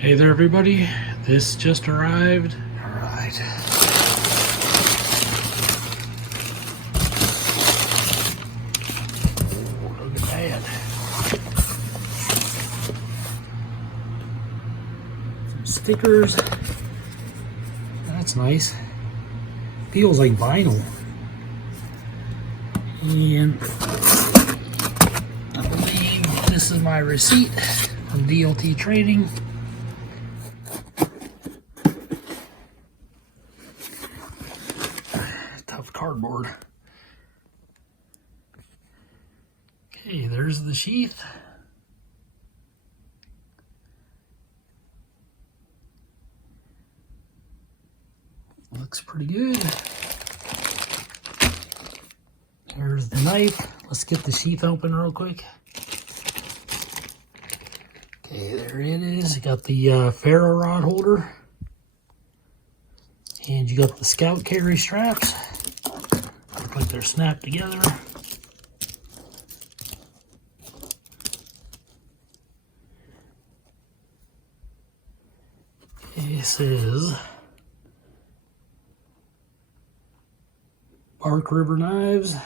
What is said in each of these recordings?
Hey there everybody, this just arrived. Alright. Look at that. Some stickers. That's nice. Feels like vinyl. And I believe this is my receipt from DLT Trading. Tough cardboard. Okay, there's the sheath. Looks pretty good. There's the knife. Let's get the sheath open real quick. Okay, there it is. You got the Ferro rod holder. And you got the scout carry straps. Look like they're snapped together. This is Bark River knives.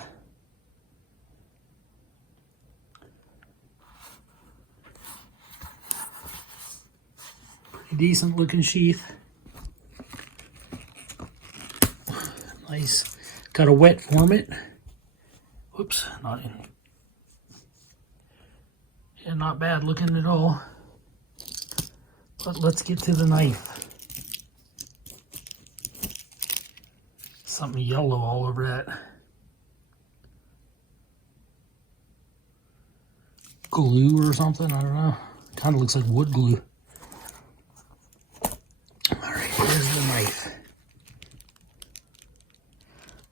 Pretty decent looking sheath. Nice. Got a wet format. Whoops, not in. Yeah, not bad looking at all. But let's get to the knife. Something yellow all over that. Glue or something, I don't know. Kind of looks like wood glue. Alright, here's the knife.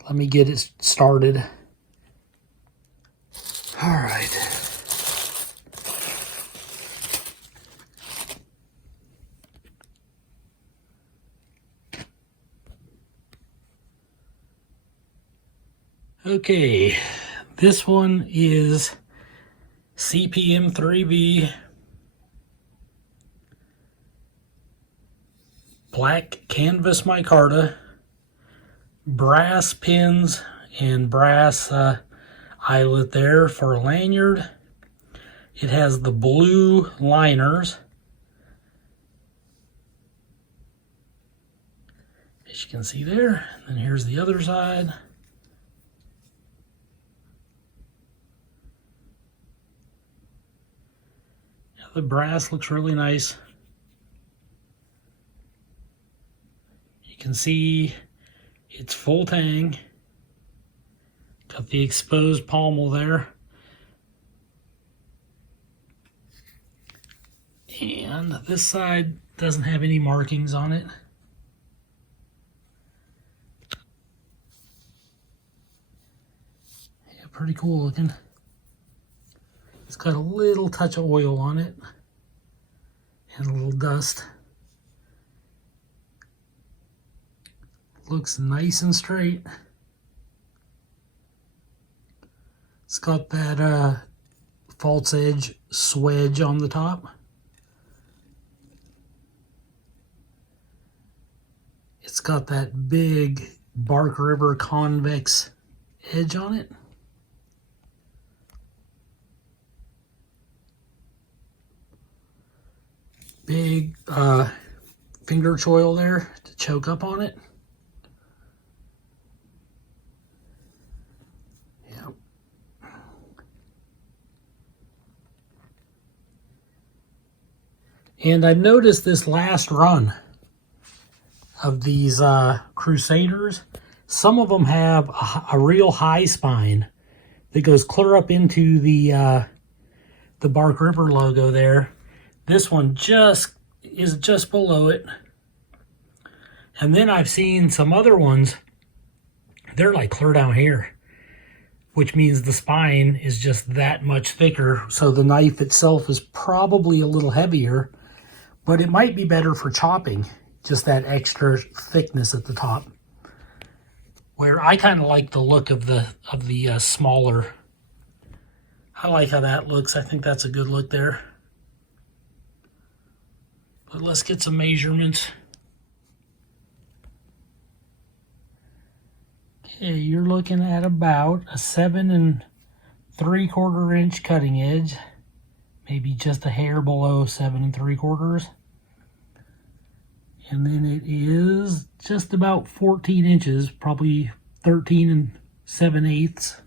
Let me get it started. All right. Okay, this one is CPM 3B black canvas micarta. Brass pins and brass eyelet there for a lanyard. It has the blue liners, as you can see there. And then here's the other side. Yeah, the brass looks really nice. You can see it's full tang. Got the exposed pommel there. And this side doesn't have any markings on it. Yeah, pretty cool looking. It's got a little touch of oil on it and a little dust. Looks nice and straight. It's got that false edge swedge on the top. It's got that big Bark River convex edge on it. Big finger choil there to choke up on it. And I've noticed this last run of these Crusaders, some of them have a real high spine that goes clear up into the Bark River logo there. This one is just below it. And then I've seen some other ones, they're like clear down here, which means the spine is just that much thicker. So the knife itself is probably a little heavier. But it might be better for chopping, just that extra thickness at the top. Where I kind of like the look of the smaller. I like how that looks. I think that's a good look there. But let's get some measurements. Okay, you're looking at about a 7 3/4 inch cutting edge, maybe just a hair below 7 3/4. And then it is just about 14 inches, probably 13 7/8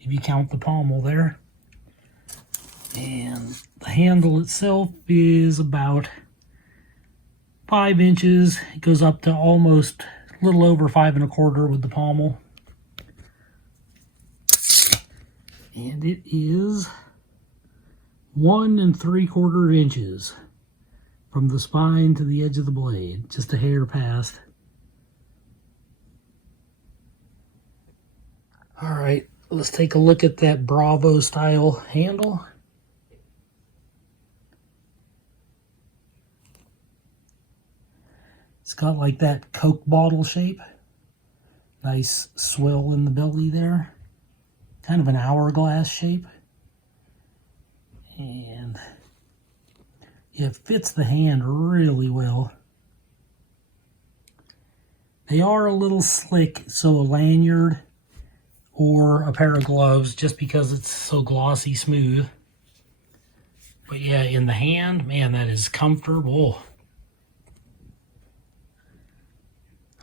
if you count the pommel there. And the handle itself is about 5 inches. It goes up to almost a little over 5 1/4 with the pommel. And it is 1 3/4 inches from the spine to the edge of the blade, just a hair past. All right, let's take a look at that Bravo style handle. It's got like that Coke bottle shape. Nice swell in the belly there. Kind of an hourglass shape. And it fits the hand really well. They are a little slick, so a lanyard or a pair of gloves, just because it's so glossy smooth. But yeah, in the hand, man, that is comfortable.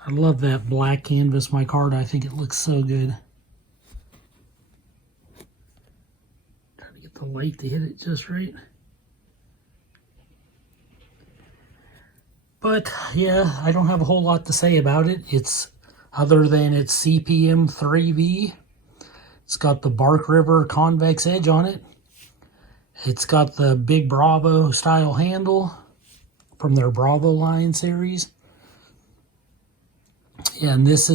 I love that black canvas micarta. I think it looks so good. Trying to get the light to hit it just right. But yeah, I don't have a whole lot to say about it. It's other than it's CPM 3V. It's got the Bark River convex edge on it. It's got the big Bravo style handle from their Bravo line series. Yeah, and it's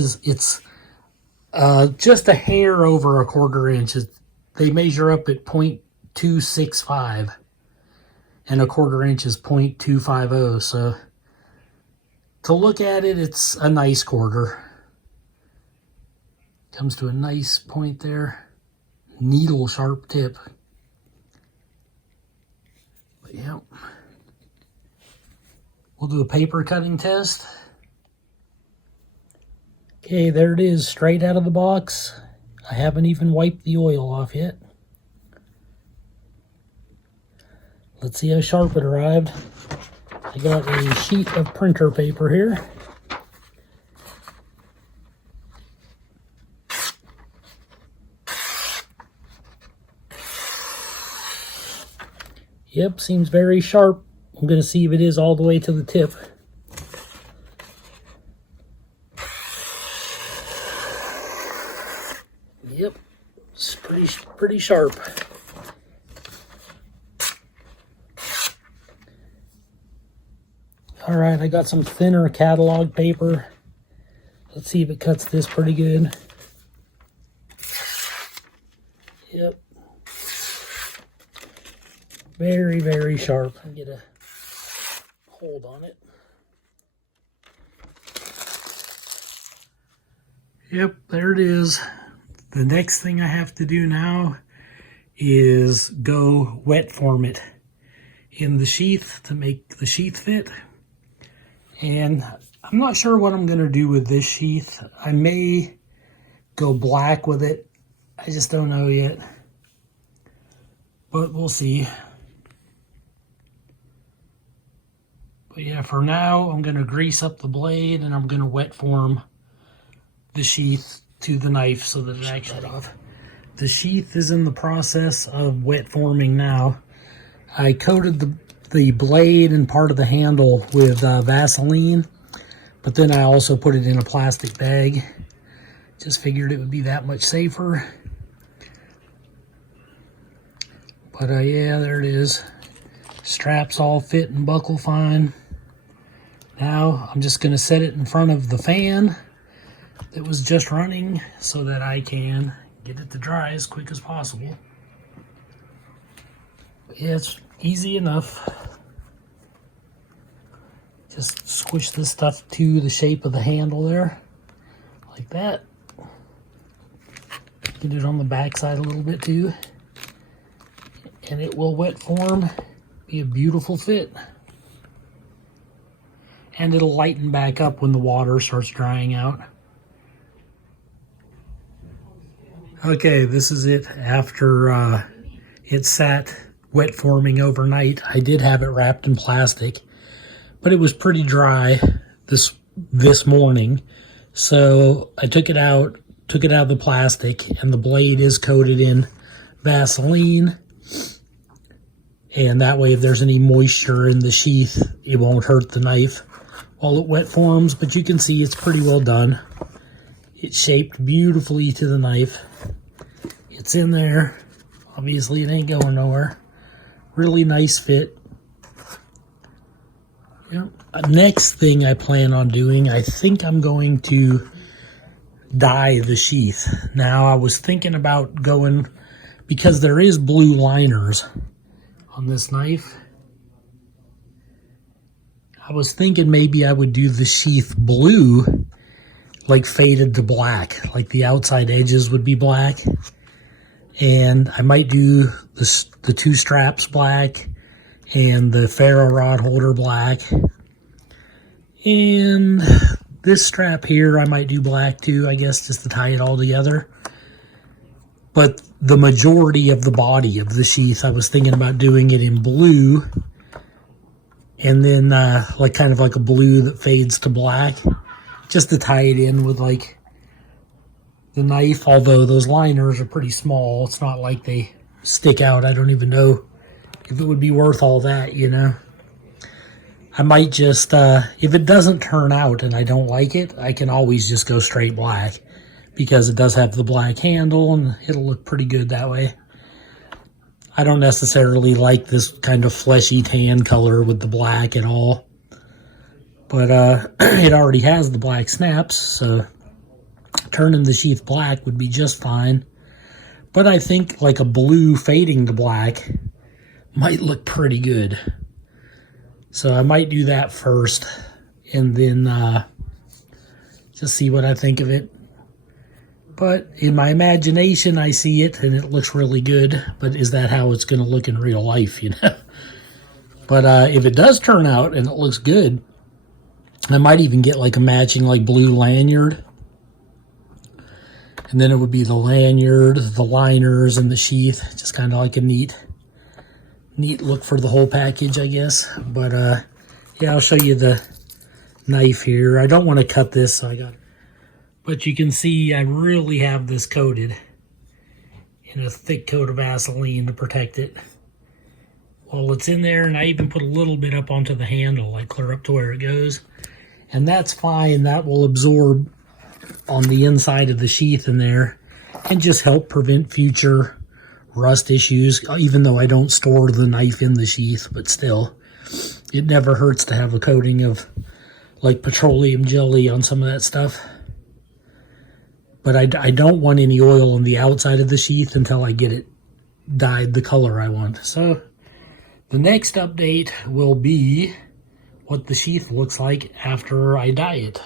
just a hair over a 1/4 inch. They measure up at 0.265, and a 1/4 inch is 0.250. So to look at it, it's a nice quarter. Comes to a nice point there. Needle sharp tip. But yeah. We'll do a paper cutting test. Okay, there it is, straight out of the box. I haven't even wiped the oil off yet. Let's see how sharp it arrived. I got a sheet of printer paper here. Yep, seems very sharp. I'm going to see if it is all the way to the tip. Yep, it's pretty sharp. All right, I got some thinner catalog paper. Let's see if it cuts this pretty good. Yep. Very, very sharp. I get a hold on it. Yep, there it is. The next thing I have to do now is go wet form it in the sheath to make the sheath fit. And I'm not sure what I'm going to do with this sheath. I may go black with it. I just don't know yet. But we'll see. But yeah, for now, I'm going to grease up the blade and I'm going to wet form the sheath to the knife so that it actually off. The sheath is in the process of wet forming now. I coated the blade and part of the handle with Vaseline, but then I also put it in a plastic bag. Just figured it would be that much safer. But yeah, there it is. Straps all fit and buckle fine. Now I'm just going to set it in front of the fan that was just running so that I can get it to dry as quick as possible. But yeah, it's easy enough. Just squish this stuff to the shape of the handle there, like that. Get it on the back side a little bit too. And it will wet form, be a beautiful fit. and it'll lighten back up when the water starts drying out. Okay, this is it after it sat wet forming overnight. I did have it wrapped in plastic, but it was pretty dry this morning. So I took it out of the plastic, and the blade is coated in Vaseline. And that way, if there's any moisture in the sheath, it won't hurt the knife while it wet forms. But you can see it's pretty well done. It's shaped beautifully to the knife. It's in there. Obviously, it ain't going nowhere. Really nice fit. Yep. Next thing I plan on doing, I think I'm going to dye the sheath. Now, I was thinking about going, because there is blue liners on this knife, I was thinking maybe I would do the sheath blue, like faded to black, like the outside edges would be black. And I might do the two straps black and the ferro rod holder black. And this strap here I might do black too, I guess, just to tie it all together. But the majority of the body of the sheath, I was thinking about doing it in blue. And then like kind of like a blue that fades to black, just to tie it in with like the knife. Although those liners are pretty small, it's not like they stick out. I don't even know if it would be worth all that, you know. I might just, if it doesn't turn out and I don't like it, I can always just go straight black, because it does have the black handle and it'll look pretty good that way. I don't necessarily like this kind of fleshy tan color with the black at all. But it already has the black snaps, so turning the sheath black would be just fine. But I think like a blue fading to black might look pretty good. So I might do that first, and then just see what I think of it. But in my imagination, I see it, and it looks really good. But is that how it's going to look in real life, you know? But if it does turn out and it looks good, I might even get like a matching like blue lanyard. And then it would be the lanyard, the liners, and the sheath. Just kind of like a neat look for the whole package, I guess. But yeah, I'll show you the knife here. I don't want to cut this, so I got, but you can see I really have this coated in a thick coat of Vaseline to protect it while it's in there. And I even put a little bit up onto the handle, like clear up to where it goes, and that's fine. That will absorb on the inside of the sheath in there and just help prevent future rust issues, even though I don't store the knife in the sheath. But still, it never hurts to have a coating of like petroleum jelly on some of that stuff. But I don't want any oil on the outside of the sheath until I get it dyed the color I want. So the next update will be what the sheath looks like after I dye it.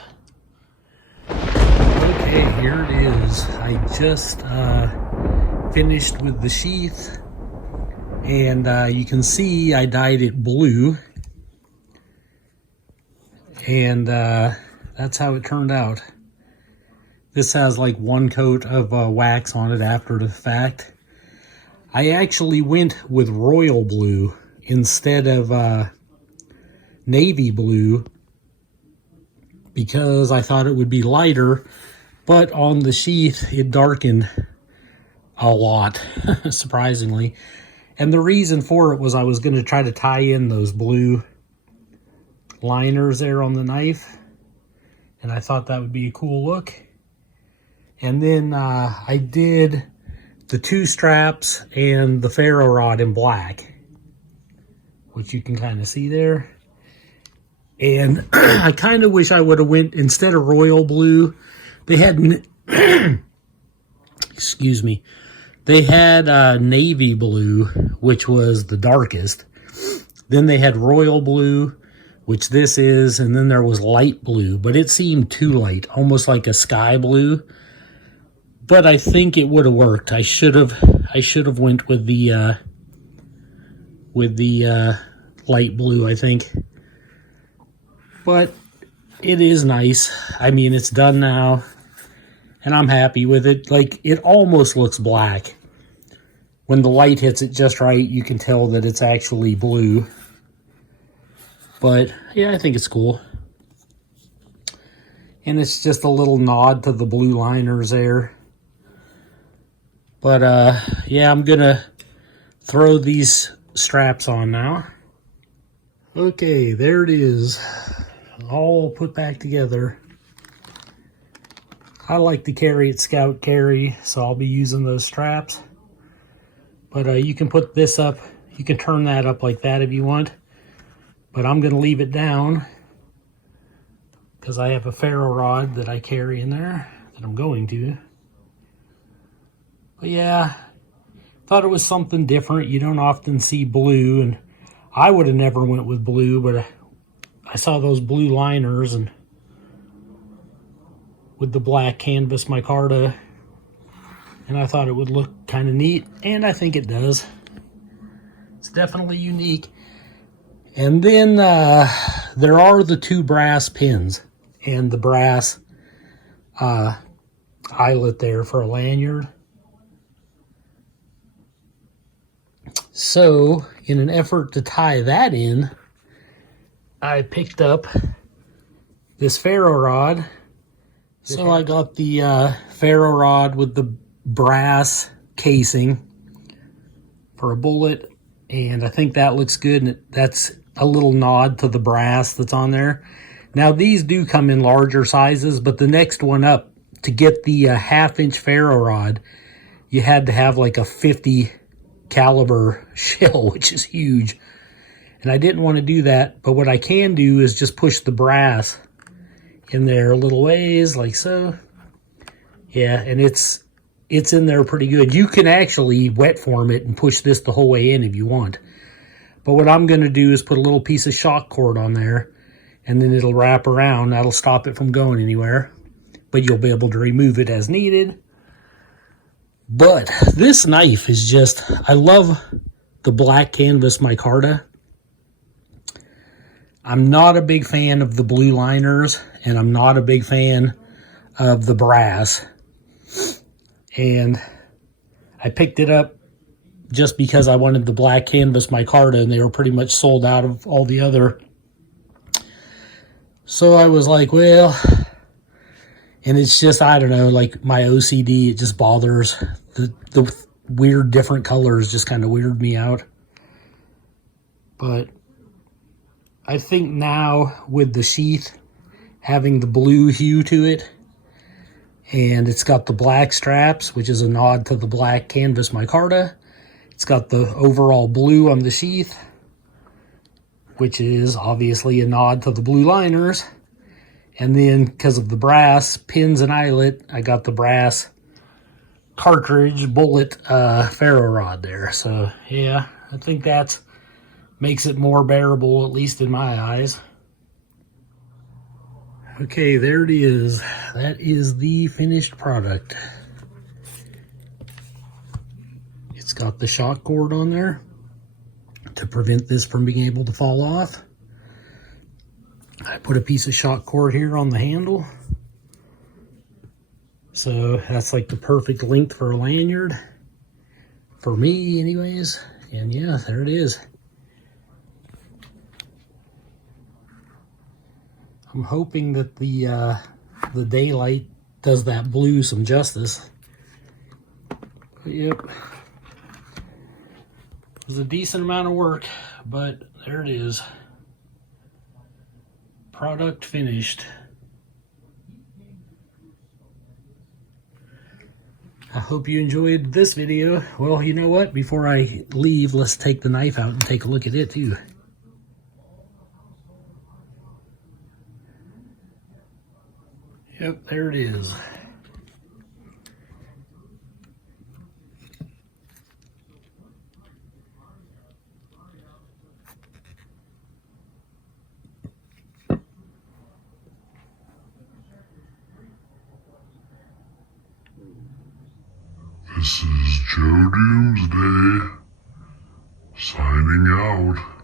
Okay, here it is. I just finished with the sheath, and you can see I dyed it blue, and that's how it turned out. This has like one coat of wax on it after the fact. I actually went with royal blue instead of navy blue because I thought it would be lighter, but on the sheath it darkened a lot, surprisingly. And the reason for it was I was going to try to tie in those blue liners there on the knife, and I thought that would be a cool look. And then I did the two straps and the ferro rod in black, which you can kind of see there. And I kind of wish I would have went, instead of royal blue, they had excuse me, they had navy blue, which was the darkest. Then they had royal blue, which this is, and then there was light blue, but it seemed too light, almost like a sky blue. But I think it would have worked. I should have went with the light blue, I think. But it is nice. I mean, it's done now, and I'm happy with it. Like, it almost looks black. When the light hits it just right, you can tell that it's actually blue. But, yeah, I think it's cool. And it's just a little nod to the blue liners there. But, yeah, I'm going to throw these straps on now. Okay, there it is. All put back together. I like to carry it scout carry, so I'll be using those straps. But you can put this up, you can turn that up like that if you want. But I'm going to leave it down because I have a ferro rod that I carry in there that I'm going to. But yeah, thought it was something different. You don't often see blue, and I would have never went with blue, but I saw those blue liners and with the black canvas micarta, and I thought it would look kind of neat, and I think it does. It's definitely unique. And then there are the 2 brass pins and the brass eyelet there for a lanyard. So, in an effort to tie that in, I picked up this ferro rod. So I got the ferro rod with the brass casing for a bullet, and I think that looks good, and that's a little nod to the brass that's on there. Now, these do come in larger sizes, but the next one up, to get the 1/2-inch ferro rod, you had to have like a 50 caliber shell, which is huge. And I didn't want to do that, but what I can do is just push the brass in there a little ways, like so. Yeah, and it's in there pretty good. You can actually wet form it and push this the whole way in if you want. But what I'm going to do is put a little piece of shock cord on there, and then it'll wrap around. That'll stop it from going anywhere. But you'll be able to remove it as needed. But this knife is just, I love the black canvas micarta. I'm not a big fan of the blue liners, and I'm not a big fan of the brass. And I picked it up just because I wanted the black canvas micarta, and they were pretty much sold out of all the other. So I was like, well, and it's just, I don't know, like my OCD, it just bothers. The weird different colors just kind of weird me out. But I think now with the sheath having the blue hue to it, and it's got the black straps, which is a nod to the black canvas micarta. It's got the overall blue on the sheath, which is obviously a nod to the blue liners. And then, because of the brass pins and eyelet, I got the brass cartridge bullet ferro rod there. So, yeah, I think that makes it more bearable, at least in my eyes. Okay, there it is. That is the finished product. It's got the shock cord on there to prevent this from being able to fall off. I put a piece of shock cord here on the handle. So that's like the perfect length for a lanyard. For me, anyways. And yeah, there it is. I'm hoping that the daylight does that blue some justice. But yep. It was a decent amount of work, but there it is. Product finished. I hope you enjoyed this video. Well, you know what? Before I leave, let's take the knife out and take a look at it too. Yep, there it is. This is Joe Doomsday, signing out.